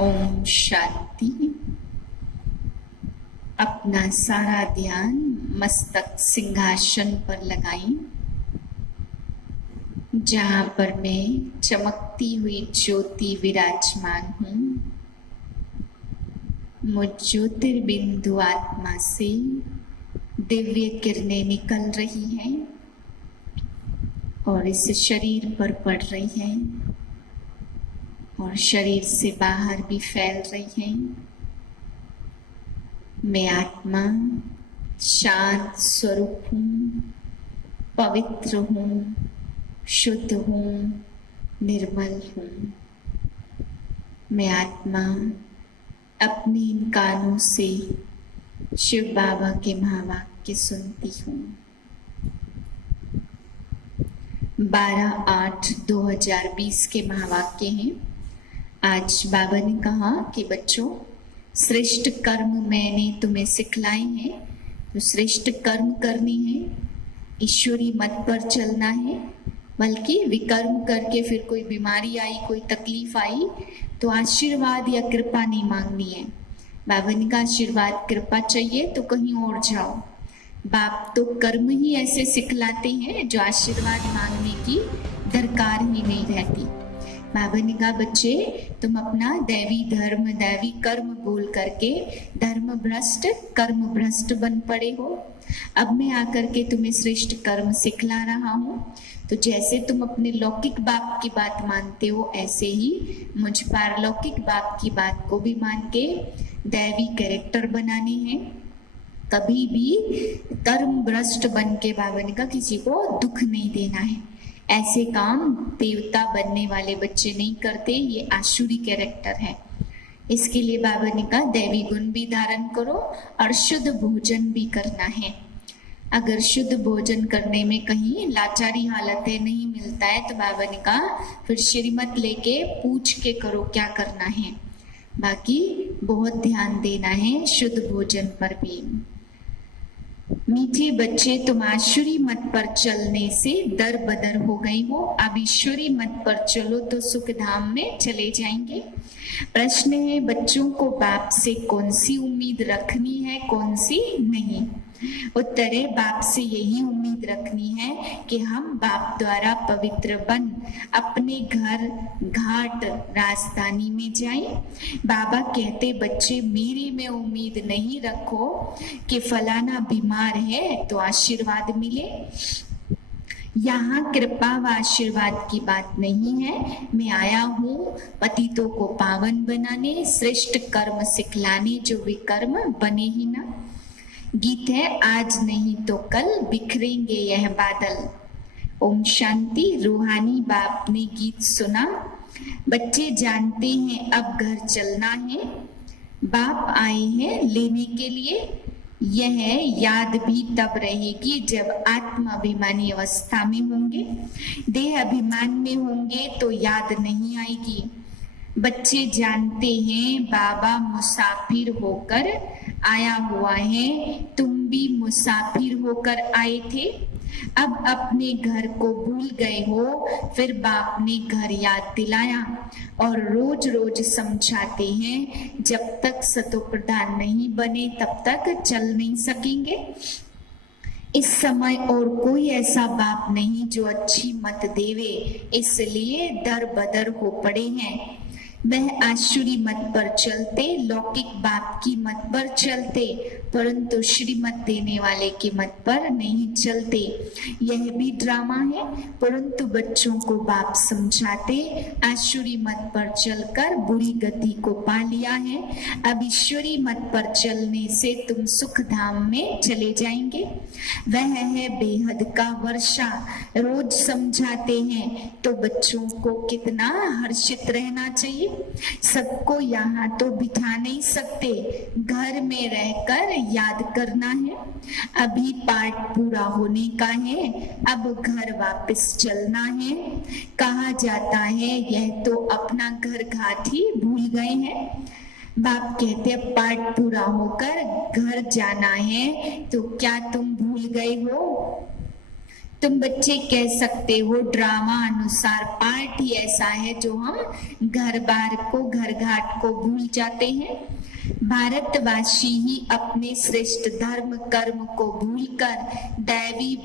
ओम शांति। अपना सारा ध्यान मस्तक सिंहासन पर लगाएं, जहां पर मैं चमकती हुई ज्योति विराजमान हूँ। मुझ ज्योतिर्बिंदु आत्मा से दिव्य किरणें निकल रही हैं और इस शरीर पर पड़ रही हैं और शरीर से बाहर भी फैल रही हैं। मैं आत्मा शांत स्वरूप हूँ, पवित्र हूँ, शुद्ध हूँ, निर्मल हूँ। मैं आत्मा अपने इन कानों से शिव बाबा के महावाक्य सुनती हूँ। 12/8/2020 के महावाक्य हैं। आज बाबा ने कहा कि बच्चों, श्रेष्ठ कर्म मैंने तुम्हें सिखलाए हैं, तो श्रेष्ठ कर्म करने हैं, ईश्वरी मत पर चलना है। बल्कि विकर्म करके फिर कोई बीमारी आई, कोई तकलीफ आई तो आशीर्वाद या कृपा नहीं मांगनी है। बाबा ने कहा आशीर्वाद कृपा चाहिए तो कहीं और जाओ। बाप तो कर्म ही ऐसे सिखलाते हैं जो आशीर्वाद मांगने की दरकार ही नहीं रहती। बाबा ने कहा बच्चे, तुम अपना दैवी धर्म दैवी कर्म बोल करके धर्म भ्रष्ट कर्म भ्रष्ट बन पड़े हो। अब मैं आकर के तुम्हें श्रेष्ठ कर्म सिखला रहा हूँ। तो जैसे तुम अपने लौकिक बाप की बात मानते हो, ऐसे ही मुझ पारलौकिक बाप की बात को भी मान के दैवी कैरेक्टर बनाने हैं। कभी भी कर्म भ्रष्ट बन के बाबा ने कहा किसी को दुख नहीं देना है। ऐसे काम देवता बनने वाले बच्चे नहीं करते, ये आसुरी कैरेक्टर है। इसके लिए बाबा ने कहा दैवी गुण भी धारण करो और शुद्ध भोजन भी करना है। अगर शुद्ध भोजन करने में कहीं लाचारी हालत है, नहीं मिलता है, तो बाबा ने कहा फिर श्रीमत लेके पूछ के करो क्या करना है। बाकी बहुत ध्यान देना है शुद्ध भोजन पर भी। मीठे बच्चे, तुम आसुरी मत पर चलने से दर बदर हो गई हो। अब ईश्वरी मत पर चलो तो सुख धाम में चले जाएंगे। प्रश्न है बच्चों को बाप से कौन सी उम्मीद रखनी है, कौन सी नहीं। उत्तर है बाप से यही उम्मीद रखनी है कि हम बाप द्वारा पवित्र बन अपने घर घाट राजधानी में जाएं। बाबा कहते बच्चे मेरे में उम्मीद नहीं रखो कि फलाना बीमार है तो आशीर्वाद मिले। यहाँ कृपा व आशीर्वाद की बात नहीं है। मैं आया हूँ पतितों को पावन बनाने, श्रेष्ठ कर्म सिखलाने जो विकर्म बने ही ना। गीत है आज नहीं तो कल बिखरेंगे यह बादल। ओम शांति। रूहानी बाप ने गीत सुना। बच्चे जानते हैं अब घर चलना है, बाप आए हैं लेने के लिए। यह याद भी तब रहेगी जब आत्माभिमानी अवस्था में होंगे। देह अभिमान में होंगे तो याद नहीं आएगी। बच्चे जानते हैं बाबा मुसाफिर होकर आया हुआ है, तुम भी मुसाफिर होकर आए थे। अब अपने घर को भूल गए हो, फिर बाप ने घर याद दिलाया और रोज रोज समझाते हैं जब तक सतो प्रधान नहीं बने तब तक चल नहीं सकेंगे। इस समय और कोई ऐसा बाप नहीं जो अच्छी मत देवे, इसलिए दर बदर हो पड़े हैं। वह आसुरी मत पर चलते, लौकिक बाप की मत पर चलते, परंतु श्रीमत देने वाले की मत पर नहीं चलते। यह भी ड्रामा है, परंतु बच्चों को बाप समझाते आसुरी मत पर चलकर बुरी गति को पा लिया है। अब ईश्वरी मत पर चलने से तुम सुख धाम में चले जाएंगे। वह है बेहद का वर्षा। रोज समझाते हैं तो बच्चों को कितना हर्षित रहना चाहिए। सबको यहाँ तो बिठा नहीं सकते, घर में रहकर याद करना है। अभी पाठ पूरा होने का है, अब घर वापस चलना है। कहा जाता है यह तो अपना घर घाट ही भूल गए हैं। बाप कहते हैं पाठ पूरा होकर घर जाना है, तो क्या तुम भूल गए हो? तुम बच्चे कह सकते हो ड्रामा अनुसार पाठ ही ऐसा है जो हम घर बार को, घर घाट को भूल जाते हैं। भारतवासी ही अपने श्रेष्ठ धर्म कर्म को भूलकर दैवी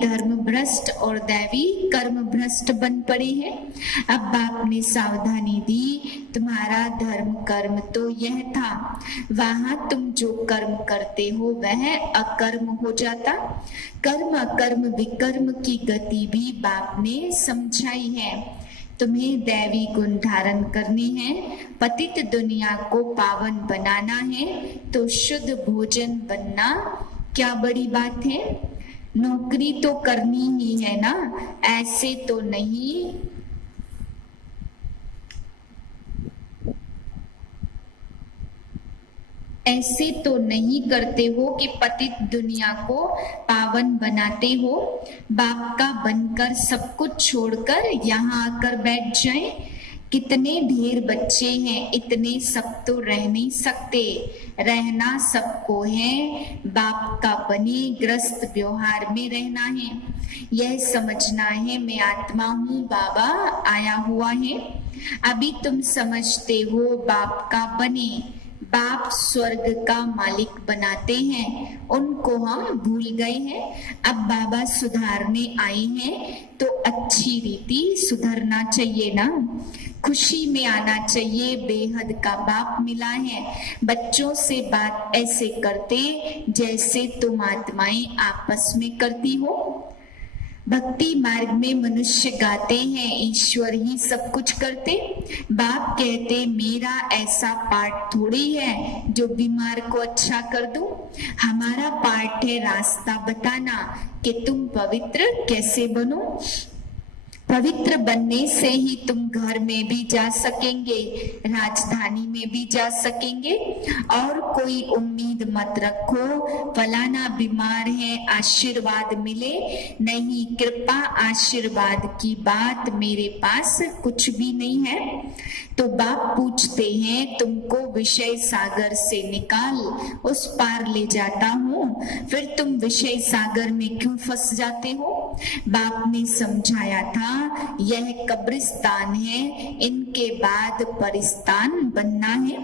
धर्म भ्रष्ट और दैवी कर्म भ्रष्ट बन पड़े हैं। अब बाप ने सावधानी दी, तुम्हारा धर्म कर्म तो यह था, वहां तुम जो कर्म करते हो वह अकर्म हो जाता। कर्म अकर्म विकर्म की गति भी बाप ने समझाई है। तुम्हें दैवी गुण धारण करने हैं, पतित दुनिया को पावन बनाना है, तो शुद्ध भोजन बनना क्या बड़ी बात है। नौकरी तो करनी ही है ना, ऐसे तो नहीं करते हो कि पतित दुनिया को पावन बनाते हो। बाप का बनकर सब कुछ छोड़कर यहाँ आकर बैठ जाएं। कितने ढेर बच्चे हैं, इतने सब तो रह नहीं सकते। रहना सबको है, बाप का बने ग्रस्त व्यवहार में रहना है। यह समझना है मैं आत्मा हूँ, बाबा आया हुआ है। अभी तुम समझते हो बाप का बने, बाप स्वर्ग का मालिक बनाते हैं, उनको हम भूल गए हैं। अब बाबा सुधारने आए हैं तो अच्छी रीति सुधरना चाहिए ना, खुशी में आना चाहिए। बेहद का बाप मिला है। बच्चों से बात ऐसे करते जैसे तुम आत्माएं आपस में करती हो। भक्ति मार्ग में मनुष्य गाते हैं ईश्वर ही सब कुछ करते। बाप कहते मेरा ऐसा पाठ थोड़ी है जो बीमार को अच्छा कर दूं। हमारा पाठ है रास्ता बताना कि तुम पवित्र कैसे बनो। पवित्र बनने से ही तुम घर में भी जा सकेंगे, राजधानी में भी जा सकेंगे। और कोई उम्मीद मत रखो फलाना बीमार है आशीर्वाद मिले, नहीं, कृपा आशीर्वाद की बात मेरे पास कुछ भी नहीं है। तो बाप पूछते हैं तुमको विषय सागर से निकाल उस पार ले जाता हूँ, फिर तुम विषय सागर में क्यों फंस जाते हो। बाप ने समझाया था यह कब्रिस्तान है, इनके बाद परिस्तान बनना है,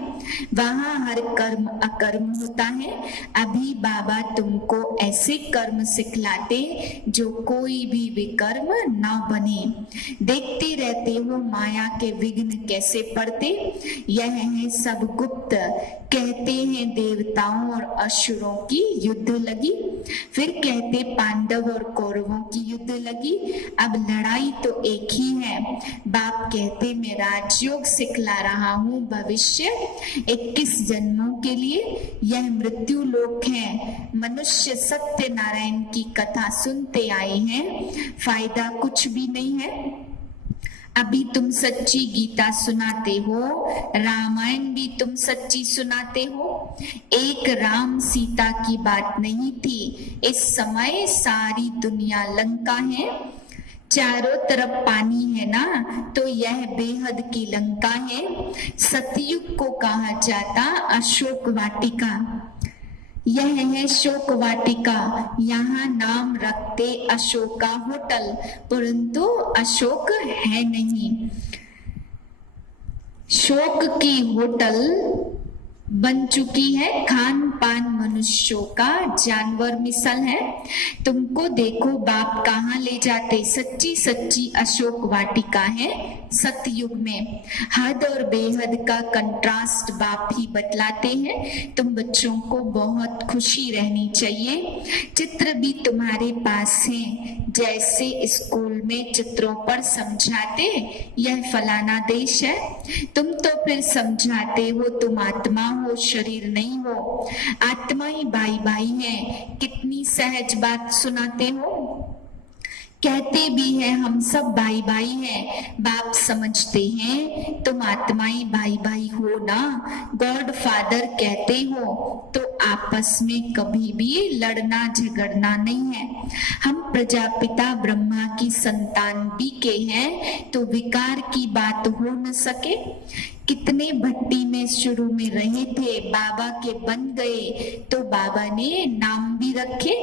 वहां हर कर्म अकर्म होता है। अभी बाबा तुमको ऐसे कर्म सिखलाते जो कोई भी विकर्म ना बने। देखते रहते हो माया के विघ्न कैसे पड़ते, यह है सब गुप्त। कहते हैं देवताओं और असुरों की युद्ध लगी, फिर कहते पांडव और कौरवों की युद्ध लगी। अब लड़ाई तो एक ही है। बाप कहते मैं राजयोग सिखला रहा हूँ भविष्य 21 जन्मों के लिए। यह मृत्यु लोक है। मनुष्य सत्य नारायण की कथा सुनते आए हैं, फायदा कुछ भी नहीं है। अभी तुम सच्ची गीता सुनाते हो, रामायण भी तुम सच्ची सुनाते हो। एक राम सीता की बात नहीं थी, इस समय सारी दुनिया लंका है। चारों तरफ पानी है ना, तो यह बेहद की लंका है। सतयुग को कहा जाता अशोक वाटिका, यह है शोक वाटिका। यहाँ नाम रखते अशोका होटल, परंतु अशोक है नहीं। शोक की होटल बन चुकी है, खान पान मनुष्यों का जानवर मिसल है। तुमको देखो बाप कहाँ ले जाते, सच्ची सच्ची अशोक वाटिका है सतयुग में। हद और बेहद का कंट्रास्ट बाप ही बतलाते हैं। तुम बच्चों को बहुत खुशी रहनी चाहिए। चित्र भी तुम्हारे पास है, जैसे स्कूल में चित्रों पर समझाते यह फलाना देश है, तुम तो फिर समझाते हो तुम आत्मा हो, शरीर नहीं हो। आत्मा ही भाई भाई है, कितनी सहज बात सुनाते हो। कहते भी हैं हम सब भाई भाई हैं। बाप समझते हैं तुम आत्माएं भाई भाई हो ना, गॉड फादर कहते हो, तो आपस में कभी भी लड़ना झगड़ना नहीं है। हम प्रजापिता ब्रह्मा की संतान भी के हैं, तो विकार की बात हो न सके। कितने भट्टी में शुरू में रहे थे, बाबा के बन गए तो बाबा ने नाम भी रखे,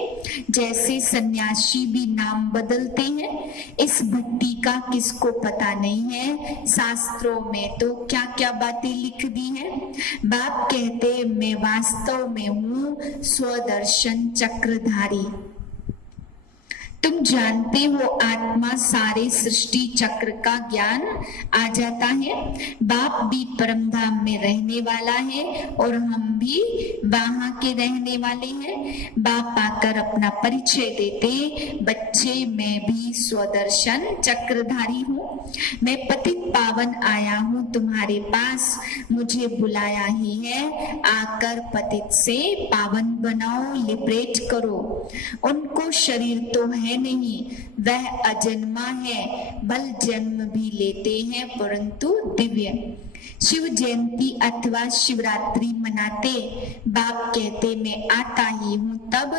जैसे सन्यासी भी नाम बदलते हैं। इस भट्टी का किसको पता नहीं है, शास्त्रों में तो क्या क्या बातें लिख दी हैं। बाप कहते मैं वास्तव में हूँ स्वदर्शन चक्रधारी। तुम जानते हो आत्मा सारे सृष्टि चक्र का ज्ञान आ जाता है। बाप भी परमधाम में रहने वाला है और हम भी वहां के रहने वाले हैं। बाप आकर अपना परिचय देते, बच्चे मैं भी स्वदर्शन चक्रधारी हूँ। मैं पतित पावन आया हूँ तुम्हारे पास, मुझे बुलाया ही है, आकर पतित से पावन बनाओ, लिबरेट करो। उनको शरीर तो है नहीं, वह अजन्मा है, बल जन्म भी लेते हैं परंतु दिव्य। शिव जयंती अथवा शिवरात्रि मनाते, बाप कहते मैं आता ही हूँ तब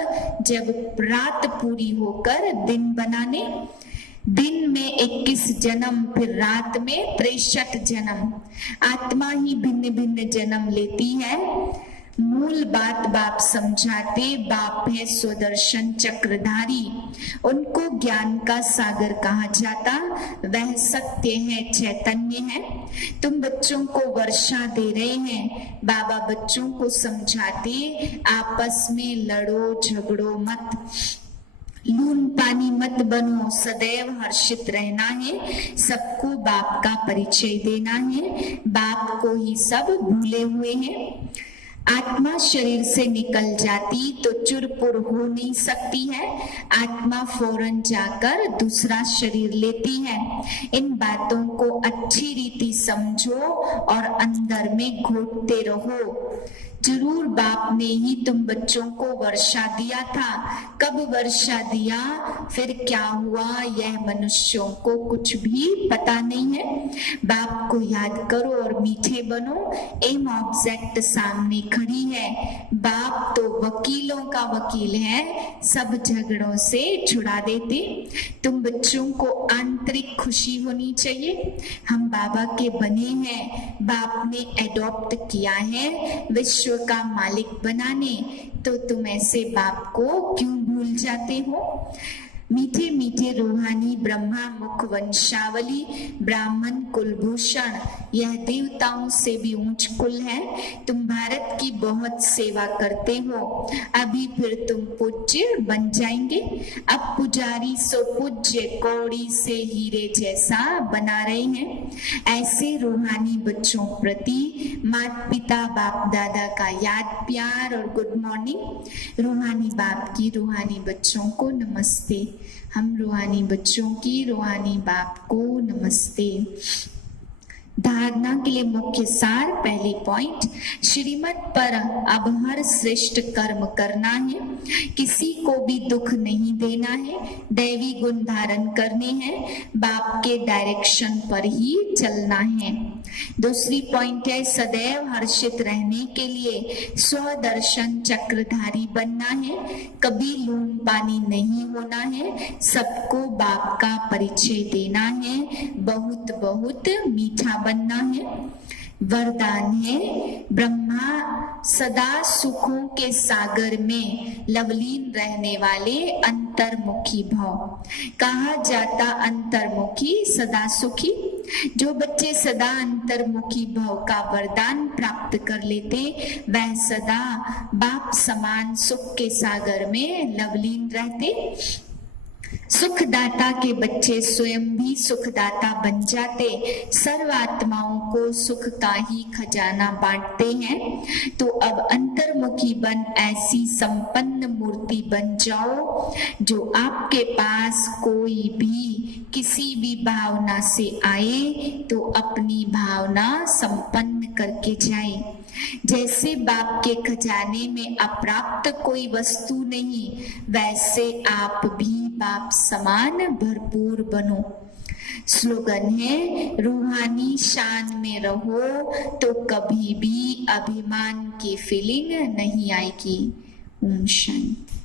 जब रात पूरी होकर दिन बनाने। दिन में 21 जन्म, फिर रात में 63 जन्म। आत्मा ही भिन्न भिन्न जन्म लेती है। मूल बात बाप समझाते, बाप है स्वदर्शन चक्रधारी। उनको ज्ञान का सागर कहा जाता, वह सत्य है, चैतन्य है। तुम बच्चों को वर्षा दे रहे हैं, बाबा बच्चों को समझाते आपस में लड़ो झगड़ो मत, लून पानी मत बनो, सदैव हर्षित रहना है, सबको बाप का परिचय देना है। बाप को ही सब भूले हुए हैं। आत्मा शरीर से निकल जाती तो चुरपुर हो नहीं सकती है। आत्मा फौरन जाकर दूसरा शरीर लेती है। इन बातों को अच्छी रीति समझो और अंदर में घोटते रहो। जरूर बाप ने ही तुम बच्चों को वर्षा दिया था। कब वर्षा दिया, फिर क्या हुआ, यह मनुष्यों को कुछ भी पता नहीं है। बाप को याद करो और मीठे बनो। एम ऑब्जेक्ट सामने खड़ी है। बाप तो वकीलों का वकील है, सब झगड़ों से छुड़ा देते। तुम बच्चों को आंतरिक खुशी होनी चाहिए। हम बाबा के बने हैं, बाप ने एडॉप्ट किया है विश्व का मालिक बनाने, तो तुम ऐसे बाप को क्यों भूल जाते हो। मीठे मीठे रूहानी ब्रह्मा मुख वंशावली, ब्राह्मण कुलभूषण, यह देवताओं से भी ऊंच कुल है। तुम भारत की बहुत सेवा करते हो, अभी फिर तुम पूज्य बन जाएंगे। अब पुजारी सो पूज्य, कौड़ी से हीरे जैसा बना रहे हैं। ऐसे रूहानी बच्चों प्रति माता पिता बाप दादा का याद प्यार और गुड मॉर्निंग। रूहानी बाप की रूहानी बच्चों को नमस्ते। हम रूहानी बच्चों की रूहानी बाप को नमस्ते। धारणा के लिए मुख्य सार, पहली पॉइंट, श्रीमत पर अब हर श्रेष्ठ कर्म करना है, किसी को भी दुख नहीं देना है, दैवी गुण धारण करने हैं, बाप के डायरेक्शन पर ही चलना है। दूसरी पॉइंट है सदैव हर्षित रहने के लिए स्वदर्शन चक्रधारी बनना है, कभी लून पानी नहीं होना है, सबको बाप का परिचय देना है, बहुत बहुत मीठा बनना है। वरदान है ब्रह्मा सदा सुखों के सागर में लवलीन रहने वाले अंतर्मुखी भव। कहा जाता अंतर्मुखी सदा सुखी। जो बच्चे सदा अंतर्मुखी भव का वरदान प्राप्त कर लेते, वह सदा बाप समान सुख के सागर में लवलीन रहते। सुखदाता के बच्चे स्वयं भी सुखदाता बन जाते, सर्व आत्माओं को सुख का ही खजाना बांटते हैं। तो अब अंतर्मुखी बन ऐसी संपन्न मूर्ति बन जाओ, जो आपके पास कोई भी किसी भी भावना से आए तो अपनी भावना संपन्न करके जाए। जैसे बाप के खजाने में अप्राप्त कोई वस्तु नहीं, वैसे आप भी बाप समान भरपूर बनो। स्लोगन है रूहानी शान में रहो तो कभी भी अभिमान की फीलिंग नहीं आएगी। ओम शांति।